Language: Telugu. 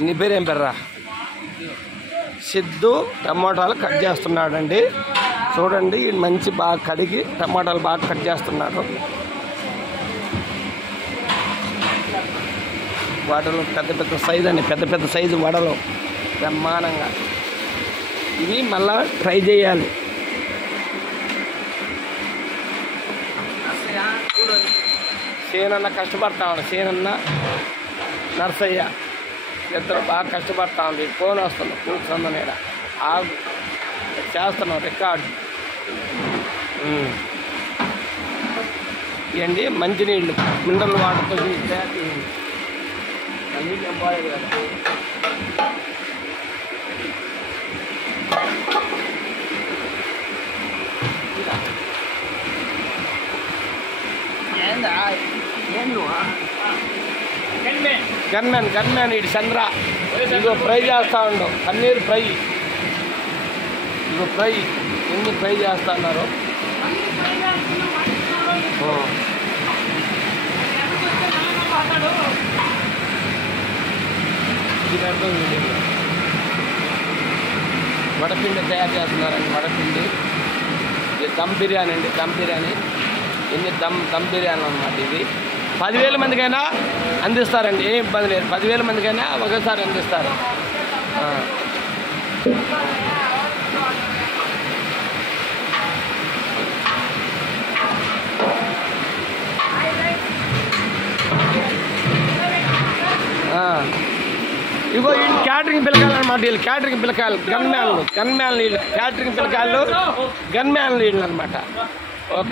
నీ పేరేం పెర్రా? సిద్ధు టమాటాలు కట్ చేస్తున్నాడండి. చూడండి మంచి బాగా కడిగి టమాటాలు బాగా కట్ చేస్తున్నాడు. వడలు పెద్ద పెద్ద సైజు అండి, పెద్ద పెద్ద సైజు వడలు బ్రహ్మాండంగా. ఇవి మళ్ళా ట్రై చేయాలి. సేనన్న కష్టపడతా ఉన్నాడు, సేనన్న నర్సయ్య ఇద్దరు బాగా కష్టపడతా ఉంది. ఫోన్ వస్తుంది కూర్చుంది నీడ ఆగు చేస్తున్నాం రికార్డు. ఇవ్వండి మంచినీళ్ళు మినరల్ వాటర్తో తయారు చేయండి. నీళ్ళు బాగాలేదు కదా. గన్మ్యాన్ ఇటు చంద్ర ఇగో ఫ్రై చేస్తా ఉండు. పన్నీర్ ఫ్రై ఇగో ఫ్రై ఎన్ని ఫ్రై చేస్తా ఉన్నారు. వడపిండి తయారు చేస్తున్నారండి. వడపిండి ఇది దమ్ బిర్యానీ అండి. దమ్ బిర్యానీ ఎన్ని దమ్ బిర్యానీ అన్నమాట. ఇది 10,000 మందికైనా అందిస్తారండి, ఏం ఇబ్బంది లేదు. 10,000 మందికైనా ఒకేసారి అందిస్తారు. ఇగో వీళ్ళు క్యాటరింగ్ పిల్లకాయలు అనమాట. వీళ్ళు క్యాటరింగ్ పిల్లకాయలు గన్మ్యాన్లు వీళ్ళు క్యాటరింగ్ పిల్లకాయలు గన్మ్యాన్లు వీళ్ళు అనమాట. ఓకే.